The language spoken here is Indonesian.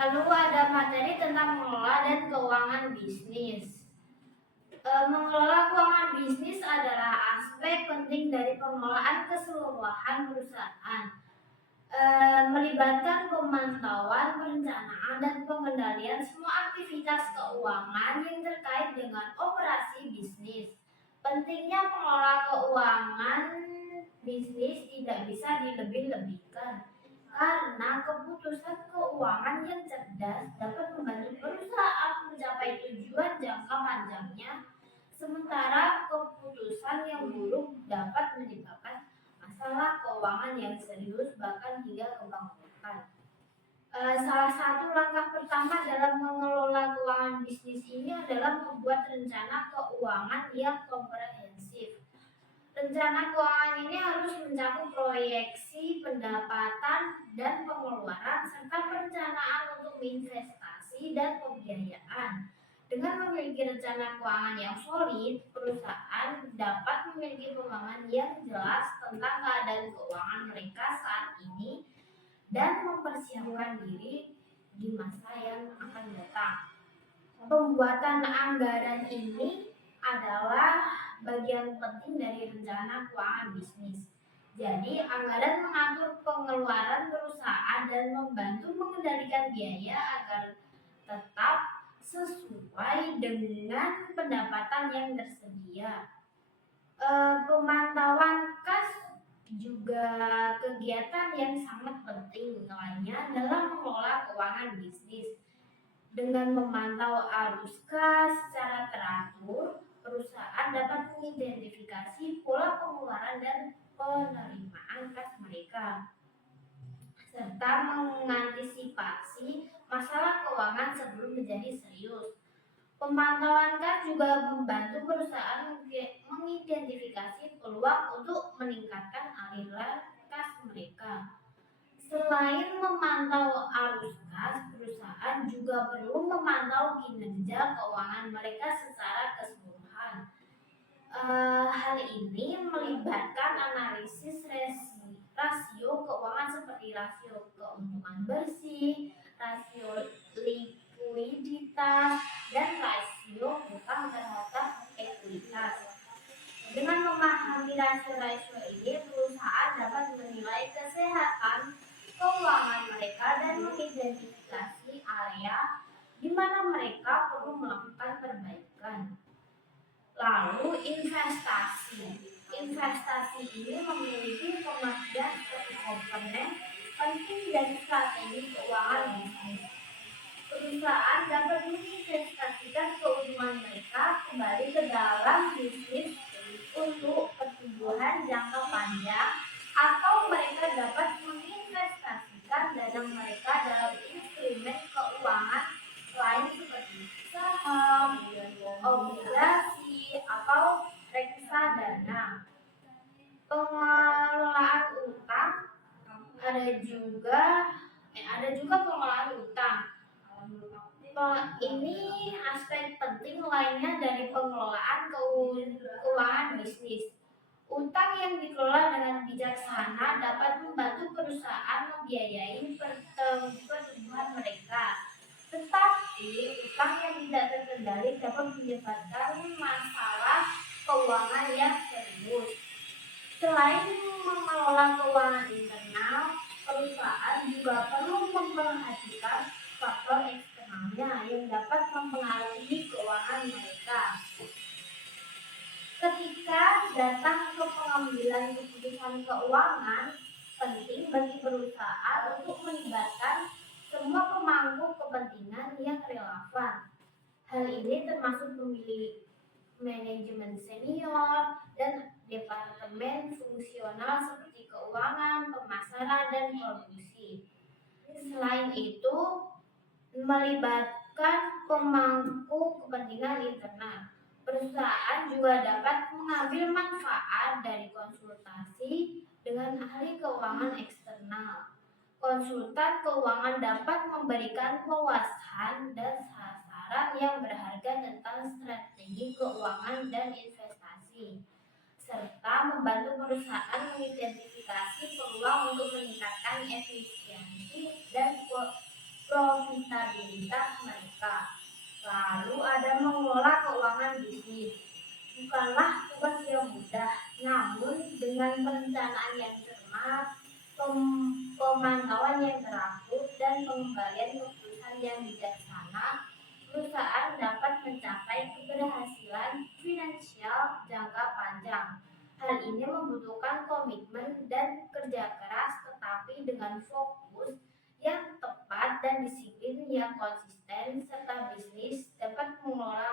Lalu ada materi tentang mengelola dan keuangan bisnis. Mengelola keuangan bisnis adalah aspek penting dari pengelolaan keseluruhan perusahaan. Melibatkan pemantauan, perencanaan, dan pengendalian semua aktivitas keuangan yang terkait dengan operasi bisnis. Pentingnya mengelola keuangan bisnis tidak bisa dilebih-lebihkan karena keputusan keuangan yang cerdas dapat membantu perusahaan mencapai tujuan jangka panjangnya, sementara keputusan yang buruk dapat menyebabkan masalah keuangan yang serius bahkan hingga kebangkrutan. Salah satu langkah pertama dalam mengelola keuangan bisnis ini adalah membuat rencana keuangan yang komprehensif. Rencana keuangan ini harus mencakup proyeksi pendapatan dan pengeluaran serta perencanaan untuk investasi dan pembiayaan. Dengan memiliki rencana keuangan yang solid, perusahaan dapat memiliki pemahaman yang jelas tentang keadaan keuangan mereka saat ini dan mempersiapkan diri di masa yang akan datang. Pembuatan anggaran ini adalah bagian penting dari rencana keuangan bisnis. Jadi, anggaran mengatur pengeluaran perusahaan dan membantu mengendalikan biaya agar tetap sesuai dengan pendapatan yang tersedia. Pemantauan kas juga kegiatan yang sangat penting lainnya dalam mengelola keuangan bisnis. Dengan memantau arus kas secara teratur, perusahaan dapat mengidentifikasi pola pengeluaran dan penerimaan kas mereka, serta mengantisipasi masalah keuangan sebelum menjadi serius. Pemantauan kas juga membantu perusahaan mengidentifikasi peluang untuk meningkatkan aliran kas mereka. Selain memantau arus kas, perusahaan juga perlu memantau kinerja keuangan mereka secara keseluruhan. Hal ini melibatkan analisis rasio keuangan seperti rasio keuntungan bersih, rasio likuiditas, dan rasio hutang terhadap ekuitas. Dengan memahami rasio-rasio ini, perusahaan dapat menilai kesehatan keuangan mereka dan mengidentifikasi area di mana mereka perlu melakukan perbaikan. Lalu investasi. Investasi ini memiliki pengertian sebagai komponen penting dari strategi keuangan bisnis. Perusahaan dapat menginvestasikan keuntungan mereka kembali ke dalam bisnis untuk pertumbuhan jangka panjang, atau mereka dapat menginvestasikan dana mereka dalam instrumen keuangan lain seperti saham, obligasi, atau reksadana. Pengelolaan utang ada juga pengelolaan utang. Ini aspek penting lainnya dari pengelolaan keuangan bisnis. Utang yang dikelola dengan bijaksana dapat membantu perusahaan membiayai pertumbuhan mereka. Tetapi utang yang tidak terkendali dapat menyebabkan masalah keuangan yang serius. Selain mengelola keuangan internal, perusahaan juga perlu memperhatikan faktor eksternalnya yang dapat mempengaruhi keuangan mereka. Ketika datang ke pengambilan keputusan keuangan, penting bagi perusahaan untuk melibatkan semua pemangku kepentingan yang relevan. Hal ini termasuk pemilik manajemen senior dan departemen fungsional seperti keuangan, pemasaran, dan produksi. Selain itu, melibatkan pemangku kepentingan internal. Perusahaan juga dapat mengambil manfaat dari konsultasi dengan ahli keuangan eksternal. Konsultan keuangan dapat memberikan wawasan dan saran yang berharga tentang strategi keuangan dan investasi, serta membantu perusahaan mengidentifikasi peluang untuk meningkatkan efisiensi dan profitabilitas stabilitas mereka. Lalu ada mengelola keuangan bisnis. Bukanlah tugas yang mudah, namun dengan perencanaan yang cermat, pemantauan yang teratur, dan pengembalian keputusan yang bijaksana, perusahaan dapat mencapai keberhasilan finansial jangka panjang. Hal ini membutuhkan komitmen dan kerja keras, tetapi dengan fokus yang tepat dan disiplin yang konsisten, serta bisnis dapat mengelola